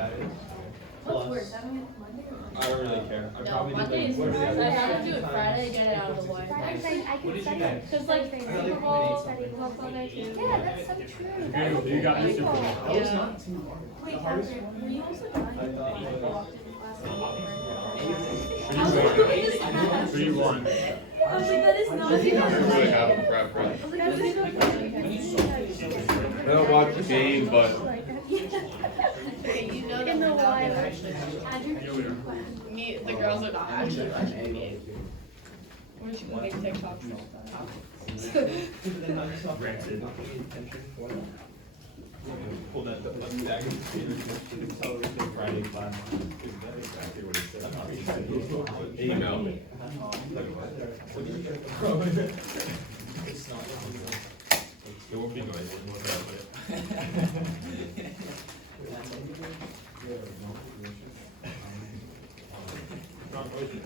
What's worse, having it Monday or Monday? I don't really care. I No, probably Monday did is like, what are the worse. other I have to do it Friday, get it out of the way. I can What did you study get? it. Cause like Thursday I got night. Super like Bowl, 0.8 Study football Sunday too. Yeah, that's so true. You got the Super Bowl. Yeah. Wait, Patrick, were you also dying? I thought I walked into class and Who you won? I was like, that is not Like out of prep, right? I was like, that is I don't watch the game, but Okay, you know that In the we're not wild. gonna actually me, the girls are not actually watching the game. We're just gonna make TikToks all the time. Granted. Pull that bag of computers and tell her it's Friday class. That's exactly what it said. email me. It's not. It won't be noisy. It won't put it. Not noisy.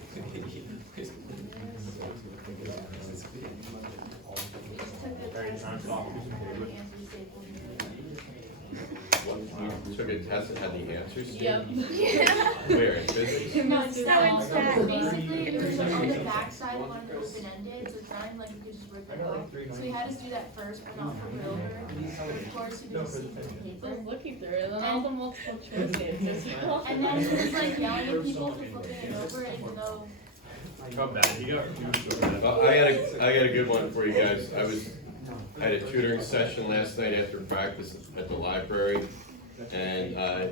Very trying to talk to some neighbors. You took a test and had the answers? Yep. Where, in physics? No, Basically, it was like on the back side, one of the open-ended, so it sounded like you could just rip it off. So we had us do that first, but not flip it over. But of course, we didn't see the I paper. was looking through it, and then all the multiple choice answers. And then he was like yelling at people for flipping it over, even though, How bad you got? Well, I got a good one for you guys. I had a tutoring session last night after practice at the library. And,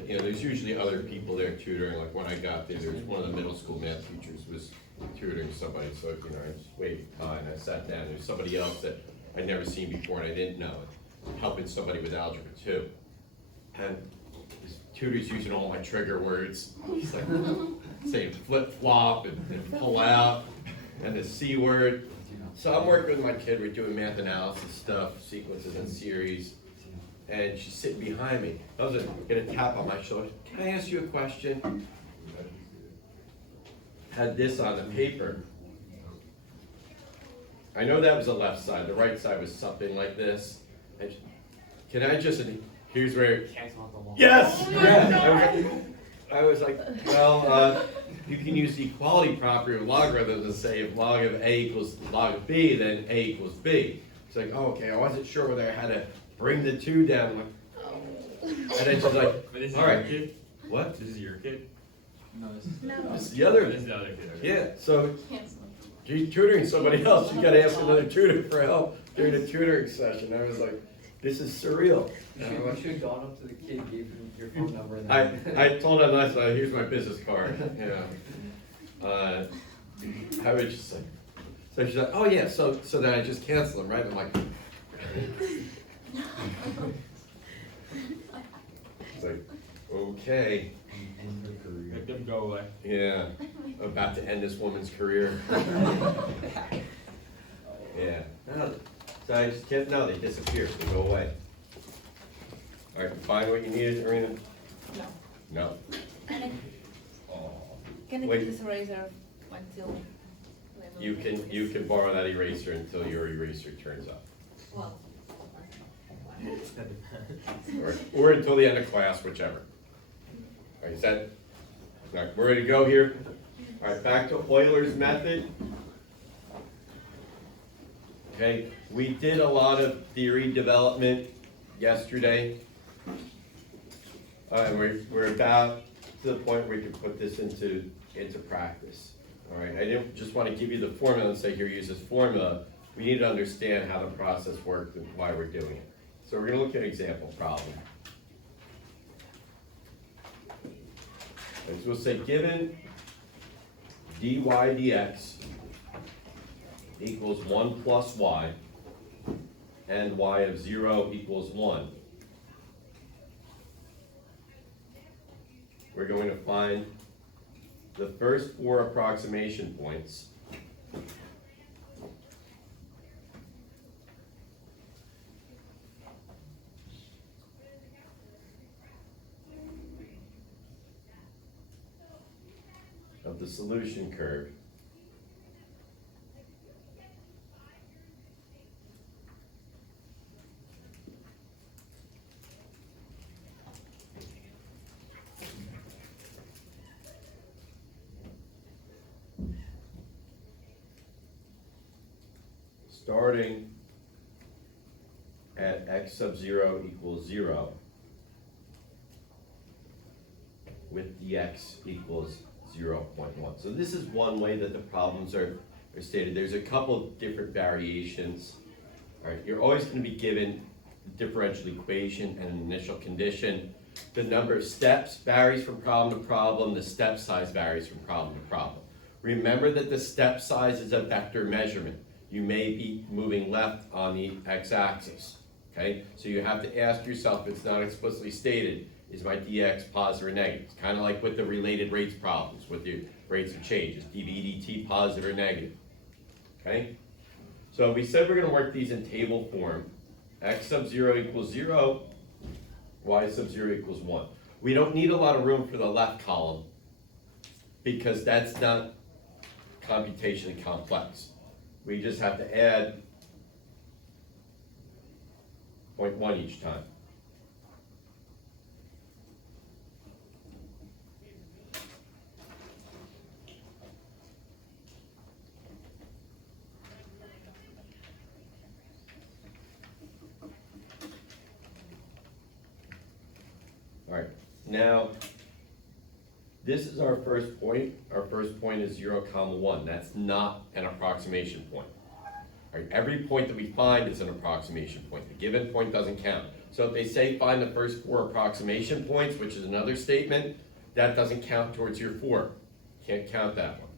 you know, there's usually other people there tutoring, like when I got there was one of the middle school math teachers was tutoring somebody, so, you know, I just waited by and I sat down, there's somebody else that I'd never seen before and I didn't know, helping somebody with algebra 2. And this tutor's using all my trigger words, he's like saying flip-flop and pull out, and the C word. So I'm working with my kid, we're doing math analysis stuff, sequences and series. And she's sitting behind me. I was gonna tap on my shoulder. Can I ask you a question? Had this on the paper. I know that was the left side. The right side was something like this. And can I just? Here's where. Yes. Yeah. I was like, well, you can use the equality property of logarithms and say if log of A equals log of B, then A equals B. It's like, oh, okay. I wasn't sure whether I had to bring the 2 down. Like, and then she's like, all right, kid? what? This is your kid? No. This is the other. This is the other kid. Okay. Yeah, so cancel. she's tutoring somebody else. You gotta ask another tutor for help during the tutoring session. I was like, this is surreal. You should have gone up to the kid, gave him your phone number, and I then. told her last night, here's my business card, you know. I was just like, so she's like, oh yeah, so then I just cancel them, right? I'm like, it's like, okay, Make them go away. yeah, I'm about to end this woman's career. Yeah, no, so I just can't, no, they disappear, they go away. All right, find what you needed, Arena? No. No. Gonna Wait. do this eraser until. You can borrow that eraser until your eraser turns up. Well. Or until the end of class, whichever. All right, is that, all right, we're ready to go here? All right, back to Euler's method. Okay, we did a lot of theory development yesterday. We're about to the point where we can put this into practice. All right, I didn't just want to give you the formula and say, here, use this formula. We need to understand how the process works and why we're doing it. So we're going to look at an example problem. So we'll say, given dy dx equals 1 plus y, and y of 0 equals 1. We're going to find the first 4 approximation points of the solution curve starting at x sub 0 equals 0 with dx equals 0.1. So this is one way that the problems are stated. There's a couple different variations. All right, you're always going to be given a differential equation and an initial condition. The number of steps varies from problem to problem. The step size varies from problem to problem. Remember that the step size is a vector measurement. You may be moving left on the x-axis, okay? So you have to ask yourself, if it's not explicitly stated, is my dx positive or negative? It's kind of like with the related rates problems, with the rates of change. Is dv dt positive or negative? Okay? So we said we're going to work these in table form. X sub 0 equals 0, y sub 0 equals 1. We don't need a lot of room for the left column because that's not computationally complex. We just have to add 0.1 each time. All right, now this is our first point. Our first point is 0, 1. That's not an approximation point. All right, every point that we find is an approximation point. The given point doesn't count. So if they say find the first 4 approximation points, which is another statement, that doesn't count towards your 4. Can't count that one.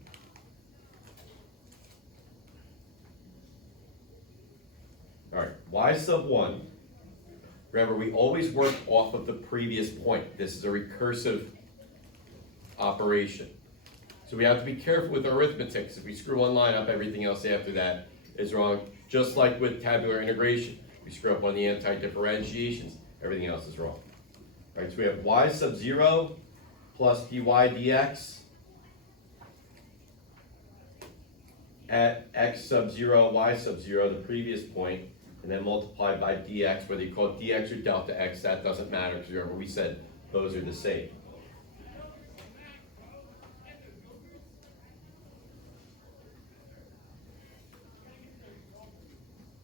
All right, y sub 1. Remember, we always work off of the previous point. This is a recursive operation. So we have to be careful with arithmetic. If we screw one line up, everything else after that is wrong. Just like with tabular integration. We screw up on the anti-differentiations, everything else is wrong. All right, so we have y sub 0 plus dy dx at x sub 0, y sub 0, the previous point, and then multiplied by dx, whether you call it dx or delta x, that doesn't matter, because remember we said those are the same.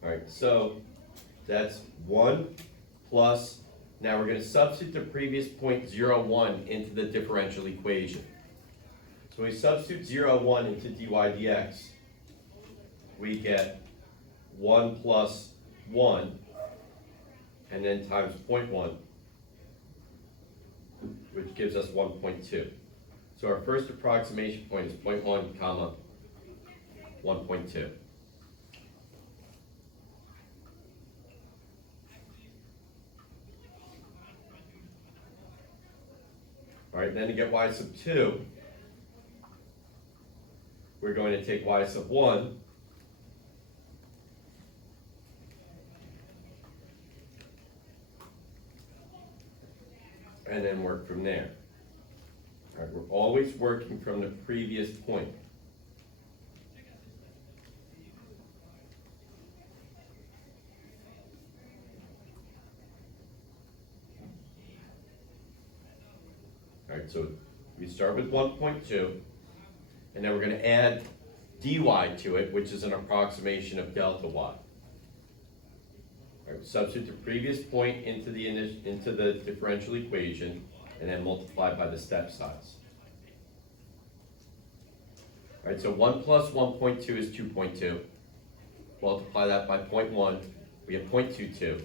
All right, so that's 1 plus, now we're going to substitute the previous point 0, 1 into the differential equation. So we substitute 0, 1 into dy dx, we get 1 plus 1, and then times 0.1, which gives us 1.2. So our first approximation point is 0.1 comma 1.2. All right, then to get y sub 2, we're going to take y sub 1 and then work from there. All right, we're always working from the previous point. All right, so we start with 1.2, and then we're going to add dy to it, which is an approximation of delta y. All right, substitute the previous point into the differential equation, and then multiply by the step size. All right, so 1 plus 1.2 is 2.2. Multiply that by 0.1, we have 0.22.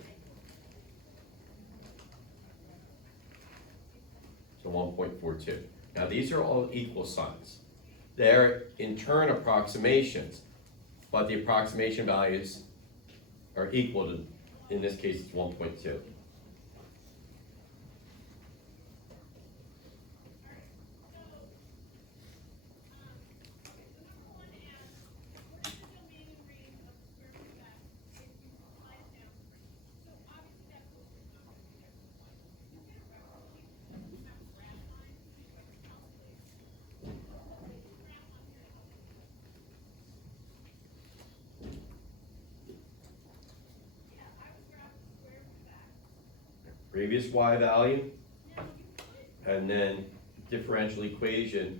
So 1.42. Now these are all equal signs. They're in turn approximations, but the approximation values are equal to, in this case, it's 1.2. Previous y value, and then differential equation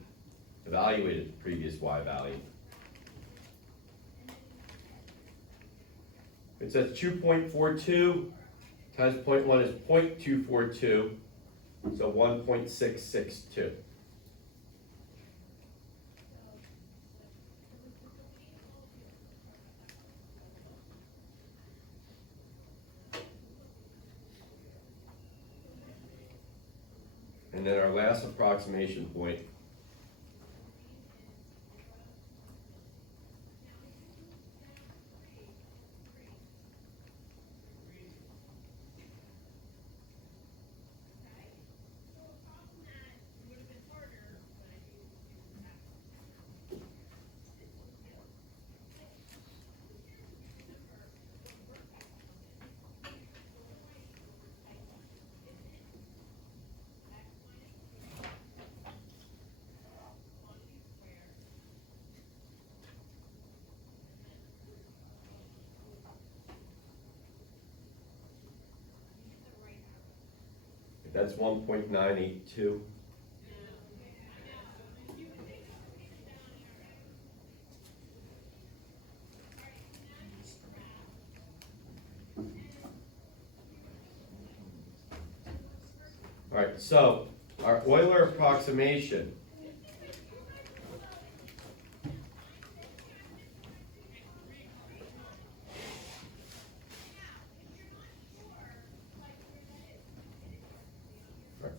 evaluated the previous y value. It says 2.42 times 0.1 is 0.242, so 1.662. And then our last approximation point that's 1.982. All right, so our Euler approximation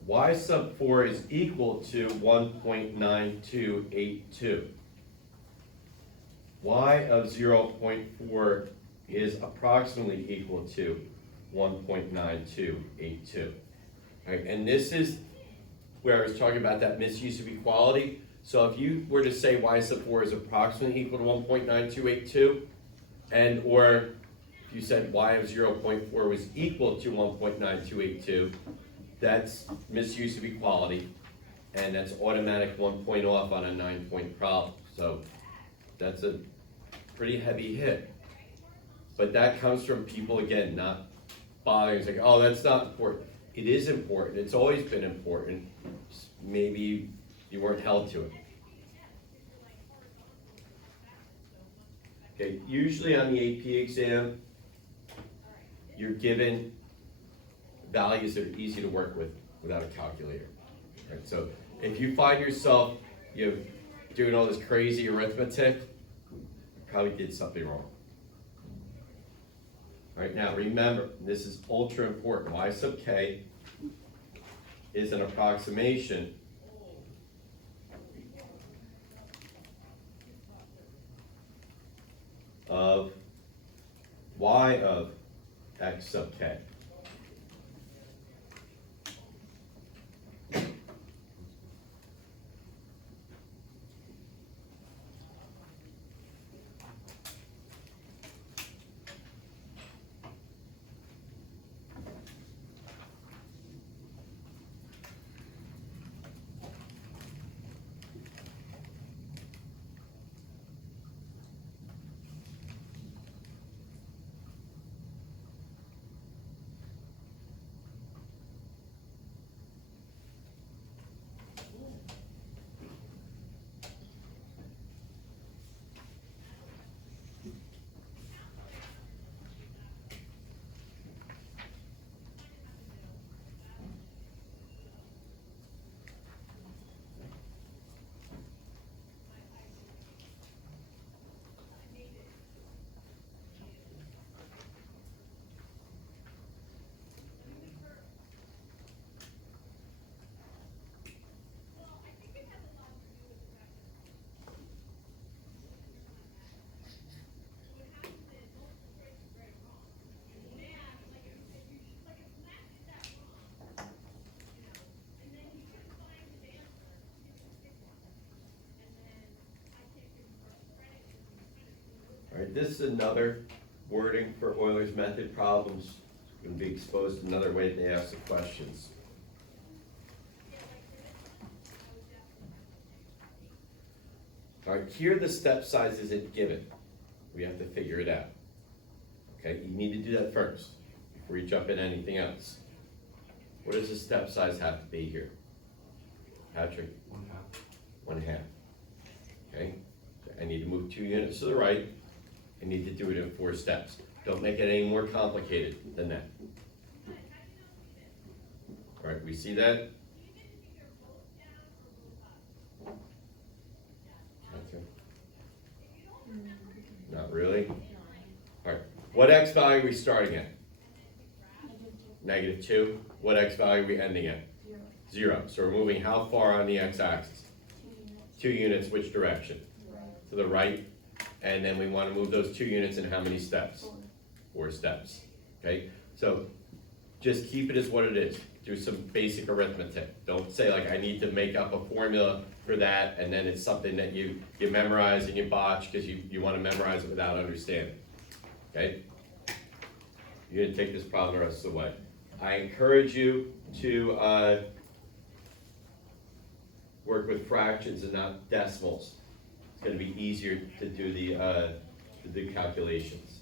y sub 4 is equal to 1.9282. Y of 0.4 is approximately equal to 1.9282. All right, and this is where I was talking about that misuse of equality. So if you were to say y sub 4 is approximately equal to 1.9282, and or if you said y of 0.4 was equal to 1.9282, that's misuse of equality, and that's automatic 1 point off on a 9-point problem. So that's a pretty heavy hit. But that comes from people, again, not bothering, it's like, oh, that's not important. It is important, it's always been important. Maybe you weren't held to it. Okay, usually on the AP exam, you're given values that are easy to work with without a calculator. Right? So if you find yourself doing all this crazy arithmetic, you probably did something wrong. All right, now remember, this is ultra important. Y sub k is an approximation of y of x sub k. All right, this is another wording for Euler's method problems. It's going to be exposed another way they ask the questions. All right, here the step size isn't given. We have to figure it out. Okay, you need to do that first before you jump into anything else. What does the step size have to be here? Patrick? 1/2. 1/2. Okay, so I need to move 2 units to the right. I need to do it in 4 steps. Don't make it any more complicated than that. All right, we see that? Catherine? Not really? All right, what x value are we starting at? -2. What x value are we ending at? 0. So we're moving how far on the x-axis? 2 units, which direction? To the right. And then we want to move those 2 units in how many steps? 4 steps. Okay? So just keep it as what it is. Do some basic arithmetic. Don't say like I need to make up a formula for that and then it's something that you memorize and you botch because you want to memorize it without understanding. Okay? You're going to take this problem the rest of the way. I encourage you to work with fractions and not decimals. It's going to be easier to do the calculations.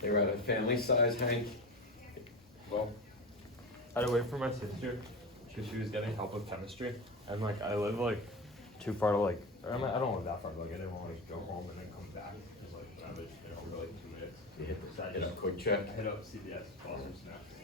They were at a family size, Hank? Well, I had to wait for my sister because she was getting help with chemistry, and like I live like too far to like I don't live that far. But, like I didn't want to like, go home and then come back because like I was for like 2 minutes. You hit So I a just- quick check. I hit up CVS, bought some snacks.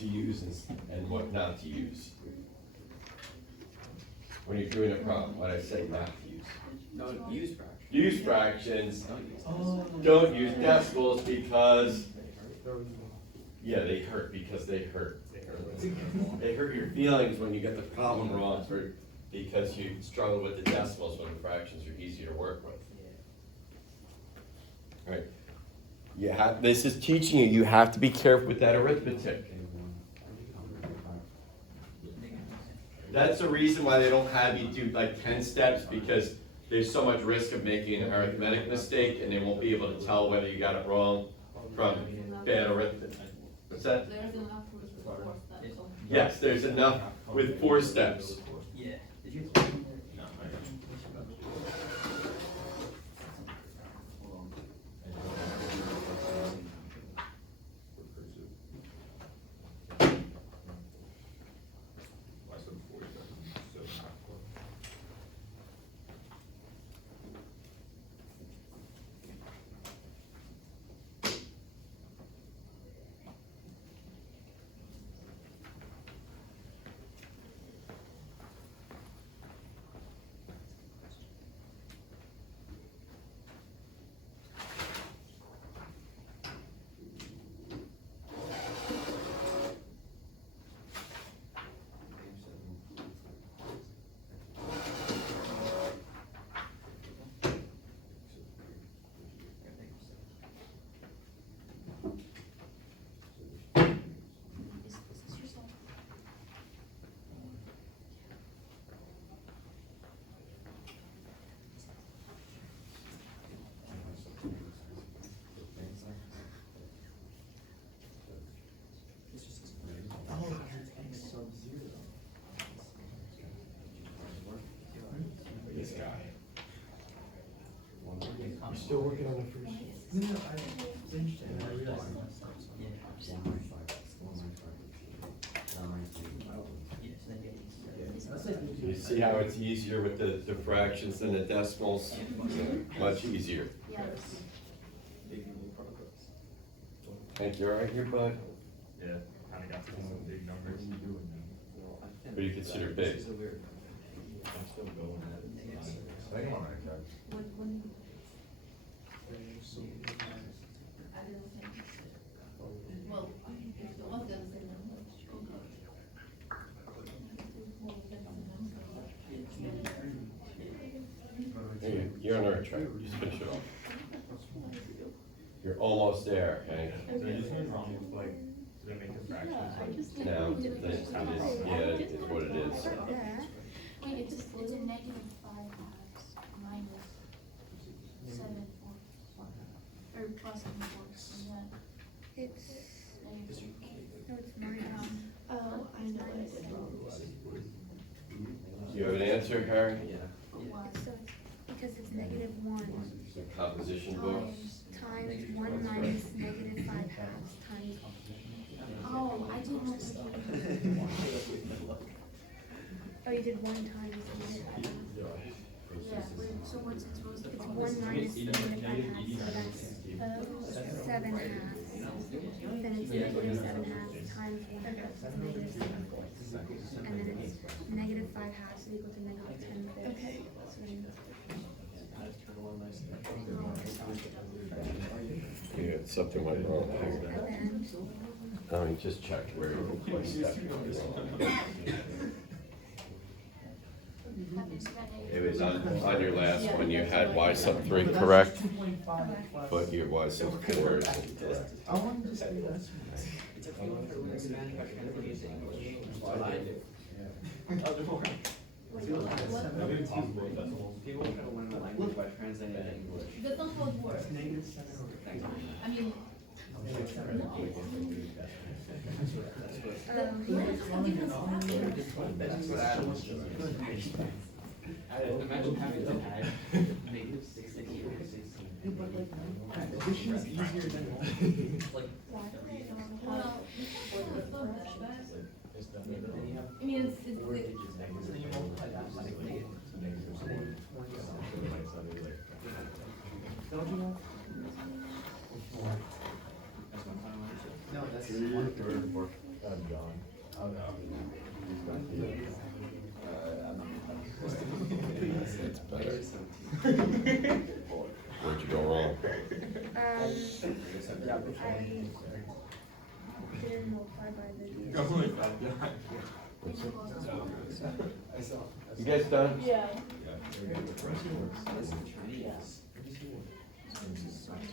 to use and what not to use. When you're doing a problem, what I say not to use. No, use fractions. Use fractions, Oh. don't use decimals because, yeah, they hurt because they hurt. They hurt your feelings when you get the problem wrong because you struggle with the decimals when the fractions are easy to work with. Right. This is teaching you, you have to be careful with that arithmetic. That's the reason why they don't have you do like 10 steps, because there's so much risk of making an arithmetic mistake and they won't be able to tell whether you got it wrong from bad arithmetic. What's that? There's enough for 4 steps. Yes, there's enough with 4 steps. Yeah. Did you? This guy. You still working on the first? No, I was interested and I realized. You see how it's easier with the fractions than the decimals? Much easier. Yes. Think you're all right here, bud? Yeah, kinda got some big numbers. What do you consider big? I'm still going at it. I think I'm on that track. Well, if the one doesn't say You're on the right track, just finish it off. You're almost there, Hank. So I just went wrong with like, did I make the fractions? Like, Now, it is, yeah, it is what it is. Wait, it's a negative 5 halves minus 7 fourths. Or plus 7 fourths, is that? It's, Negative. no, it's minus. Oh, I know what I did wrong. Do you have an answer, Harry? Why? So it's because it's -1 The composition book? times 1 minus -5 halves times. Oh, I didn't know what to do. Oh, you did 1 times -5 halves. Yeah, wait, so what's it supposed to be? It's 1 minus -5 halves, so that's 7 halves. Then it's -7 halves times 1 half, so it's -7 fourths. And then it's -5 halves is equal to -10 fourths. Okay. So then Yeah, something went wrong. at the end, Let me just check where you placed that. It was on your last one, you had y sub 3 correct, but your y sub 4 is incorrect. I want to just do that. That'd be possible with decimals. People try to learn the language by translating it to English. the thumb would work. I mean, That's what Adam was doing. Imagine having to add -6 and addition is easier than like. well, I mean, it's, So then you multiply that by negative. Don't you know? That's my final answer. No, that's one. It's better. Where'd you go wrong? I didn't multiply by the. Go like that, yeah. You guys done? Yeah. Does anyone have time?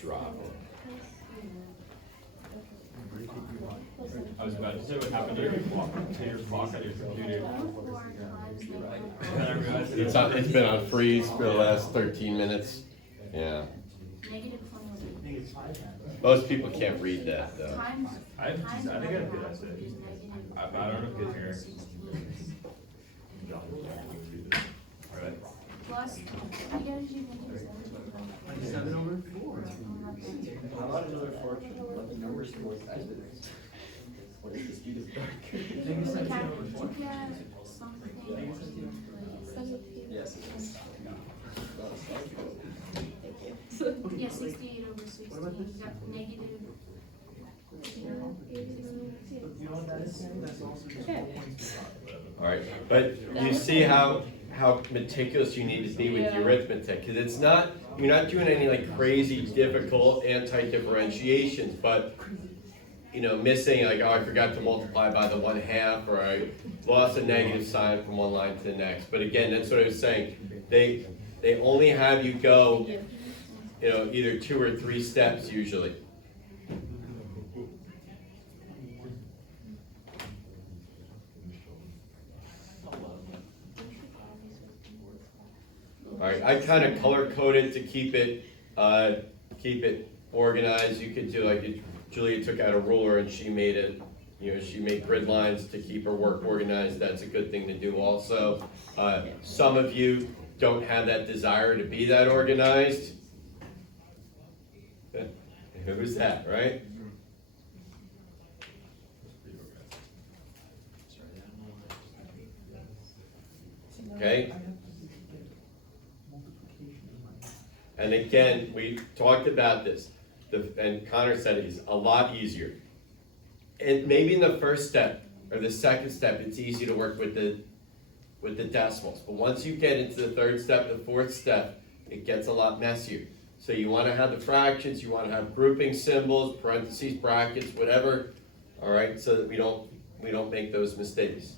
Drop. I was about to say what happened to your clock on your computer. It's been on freeze for the last 13 minutes. Yeah. Negative 21. Most people can't read that though. Times. I think I have good essay. I don't know if it's here. Alright. Plus, you guys do negative 17. 7 over 4. How about another fortune? Let the numbers coincide with it. What is the speed of dark? Negative 17 over 4. Yes. Yeah, 68 over 16. You got negative. You know what that is? That's also just 4 points. All right, but you see how meticulous you need to be with the arithmetic, because it's not, you're not doing any like crazy difficult anti-differentiations, but you know, missing like, oh, I forgot to multiply by the 1/2, or I lost a negative sign from one line to the next. But again, that's what I was saying. They only have you go, you know, either 2 or 3 steps usually. All right, I kind of color coded to keep it organized. You could do like Julia took out a ruler and she made it. You know, she made grid lines to keep her work organized. That's a good thing to do also. Some of you don't have that desire to be that organized. Who's that, right? Okay. And again, we talked about this, and Connor said it's a lot easier. And maybe in the first step or the second step, it's easy to work with the decimals. But once you get into the third step, the fourth step, it gets a lot messier. So you want to have the fractions, you want to have grouping symbols, parentheses, brackets, whatever. All right, so that we don't make those mistakes.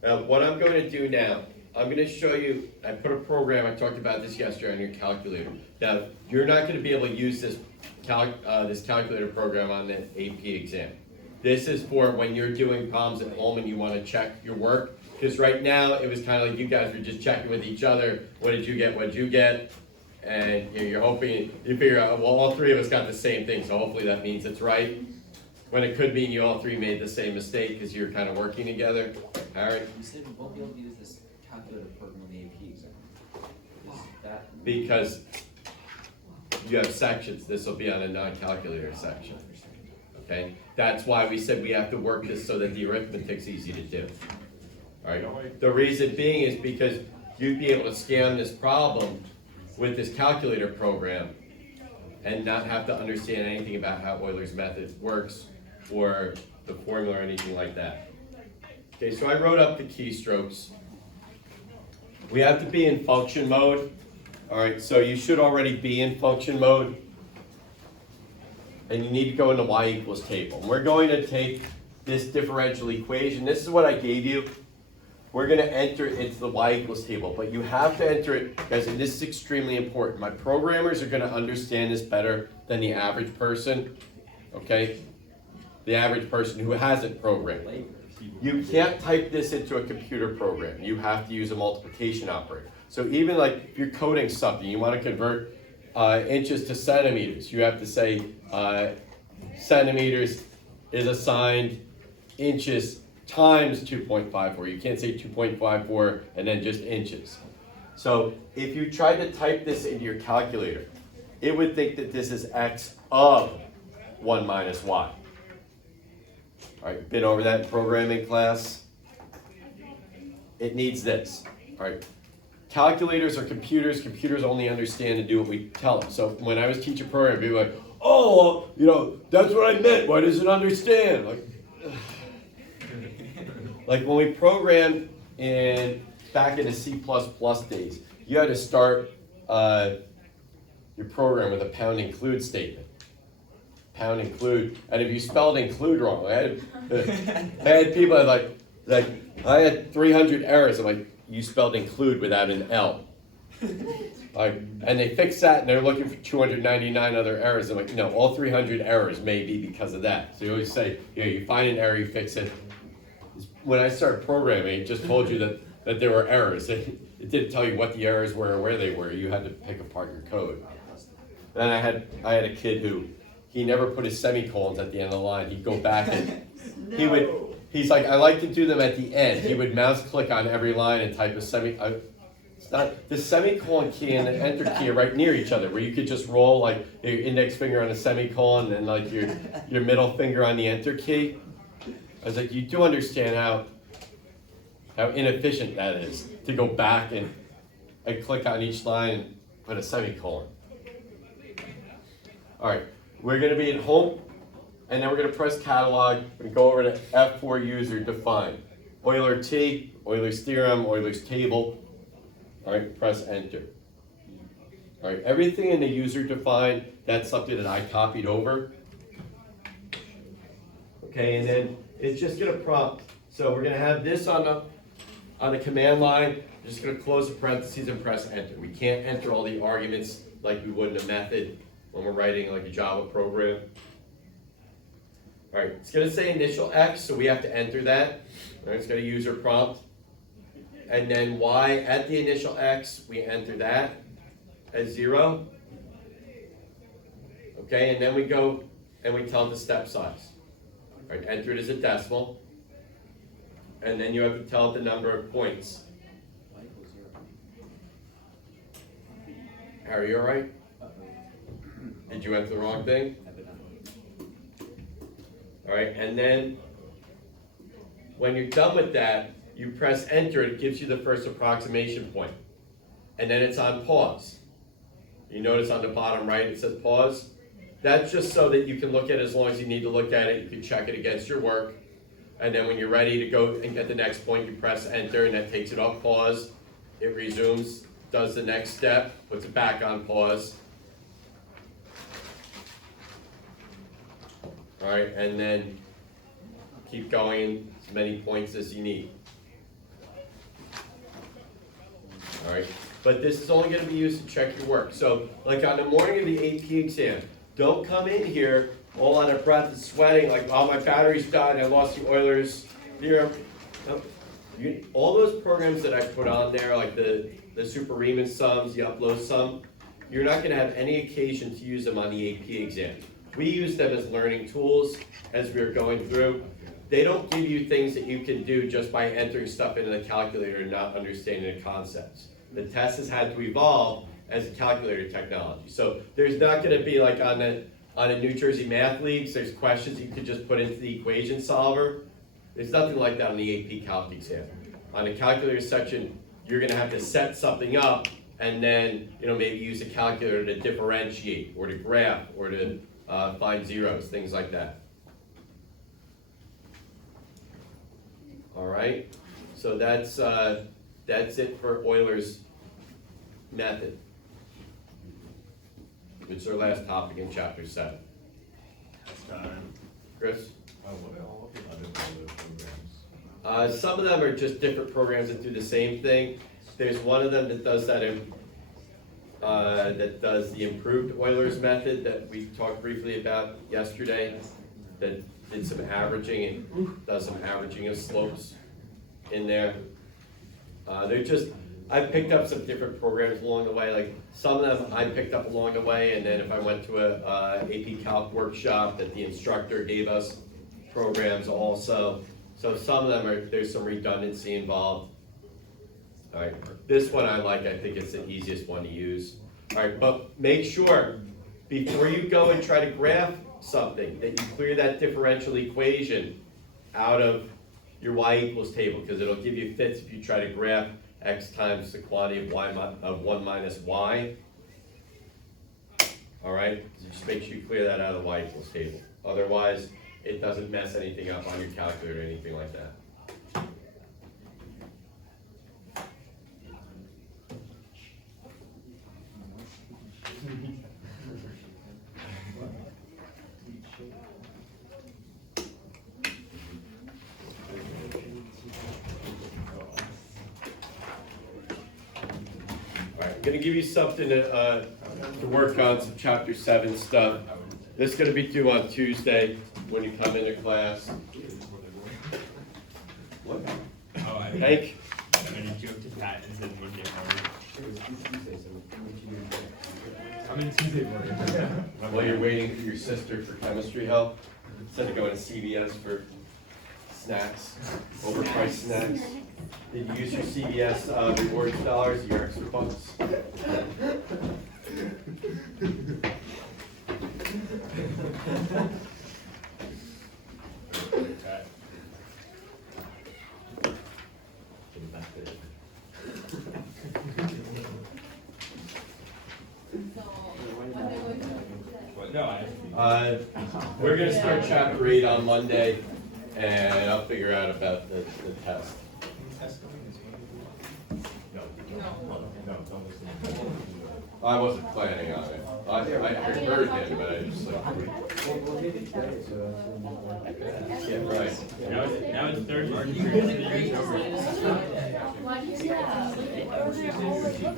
Now, what I'm going to do now, I'm going to show you, I put a program, I talked about this yesterday on your calculator. Now, you're not going to be able to use this calculator program on the AP exam. This is for when you're doing problems at home and you want to check your work. Because right now, it was kind of like you guys were just checking with each other. What did you get? What did you get? And you're hoping, you figure out, well, all 3 of us got the same thing, so hopefully that means it's right. When it could mean you all 3 made the same mistake because you're kind of working together. All right? You said we won't be able to use this calculator program in the AP exam. Is that? Because you have sections. This will be on a non-calculator section. Okay? That's why we said we have to work this so that the arithmetic's easy to do. All right? The reason being is because you'd be able to scan this problem with this calculator program and not have to understand anything about how Euler's method works or the formula or anything like that. Okay, so I wrote up the keystrokes. We have to be in function mode. All right, so you should already be in function mode. And you need to go into y equals table. And we're going to take this differential equation. This is what I gave you. We're going to enter it into the y equals table, but you have to enter it, guys, and this is extremely important. My programmers are going to understand this better than the average person, okay? The average person who hasn't programmed. You can't type this into a computer program. You have to use a multiplication operator. So even like if you're coding something, you want to convert inches to centimeters, you have to say centimeters is assigned inches times 2.54. You can't say 2.54 and then just inches. So if you try to type this into your calculator, it would think that this is x of 1 minus y. All right, been over that in programming class? it needs this, all right? Calculators are computers. Computers only understand and do what we tell them. So when I was teaching programming, people were like, oh, you know, that's what I meant. Why does it understand? Like when we programmed back in the C++ days, you had to start your program with a pound include statement. Pound include, and if you spelled include wrong, I had people like I had 300 errors. I'm like, you spelled include without an L. And they fixed that, and they're looking for 299 other errors. I'm like, no, all 300 errors may be because of that. So you always say, you know, you find an error, you fix it. When I started programming, it just told you that there were errors. It didn't tell you what the errors were or where they were. You had to pick apart your code. Then I had a kid who, he never put his semicolons at the end of the line. He'd go back and he's like, I like to do them at the end. He would mouse click on every line and type a the semicolon key and the enter key are right near each other, where you could just roll like your index finger on a semicolon and like your middle finger on the enter key. I was like, you do understand how inefficient that is to go back and click on each line and put a semicolon. All right, we're going to be at home, and then we're going to press catalog and go over to F4 user define. Euler T, Euler's theorem, Euler's table. All right, press enter. All right, everything in the user define, that's something that I copied over. Okay, and then it's just going to prompt. So we're going to have this on the command line. We're just going to close the parentheses and press enter. We can't enter all the arguments like we would in a method when we're writing like a Java program. All right, it's going to say initial X, so we have to enter that. All right, it's got a user prompt. And then Y at the initial X, we enter that as 0. Okay, and then we go and we tell it the step size. All right, enter it as a decimal. And then you have to tell it the number of points. Harry, you all right? Did you enter the wrong thing? All right, and then when you're done with that, you press enter, it gives you the first approximation point. And then it's on pause. You notice on the bottom right it says pause. That's just so that you can look at it as long as you need to look at it. You can check it against your work. And then when you're ready to go and get the next point, you press enter, and that takes it off pause. It resumes, does the next step, puts it back on pause. All right, and then keep going as many points as you need. All right, but this is only going to be used to check your work. So, like on the morning of the AP exam, don't come in here all out of breath and sweating like, oh, my battery's died, I lost the Euler's theorem. No. All those programs that I put on there, like the super Riemann sums, the upload sum, you're not going to have any occasion to use them on the AP exam. We use them as learning tools as we're going through. They don't give you things that you can do just by entering stuff into the calculator and not understanding the concepts. The test has had to evolve as a calculator technology. So there's not going to be like on the New Jersey Math Leagues, there's questions you could just put into the equation solver. There's nothing like that on the AP Calc exam. On the calculator section, you're going to have to set something up and then maybe use a calculator to differentiate or to graph or to find zeros, things like that. All right, so that's it for Euler's method, which is our last topic in chapter 7. Chris? What are all the other programs? Some of them are just different programs that do the same thing. There's one of them that does that does the improved Euler's method that we talked briefly about yesterday, that did some averaging and does some averaging of slopes in there. I picked up some different programs along the way. Like some of them I picked up along the way, and then if I went to a AP Calc workshop that the instructor gave us programs also. So some of them there's some redundancy involved. All right, this one I like. I think it's the easiest one to use. All right, but make sure before you go and try to graph something that you clear that differential equation out of your y equals table, because it'll give you fits if you try to graph x times the quantity of of 1 minus y. All right, so just make sure you clear that out of the y equals table. Otherwise, it doesn't mess anything up on your calculator or anything like that. Alright, I'm gonna give you something to work on, some chapter 7 stuff. This is gonna be due on Tuesday when you come into class. What? Oh, Hank? I mean, you have to pat and then Monday morning. I'm in Tuesday morning. While you're waiting for your sister for chemistry help, instead of going to CVS for snacks, overpriced snacks. Did you use your CVS rewards dollars, your extra bucks? We're gonna start chapter 8 on Monday, and I'll figure out about the test. I wasn't planning on it. I heard him, but I just like. Yeah, right. Now it's third market.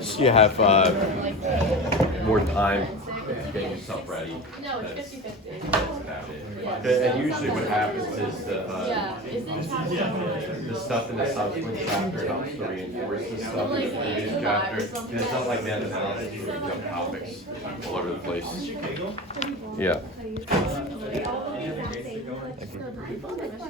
So you have more time getting yourself ready. No, it's 50-50. That's about it. And usually what happens is Yeah, is it the stuff in the subsequent chapter helps to reinforce the stuff in the previous chapter. And it's not like mathematics where we jump topics all over the place. Yeah. Still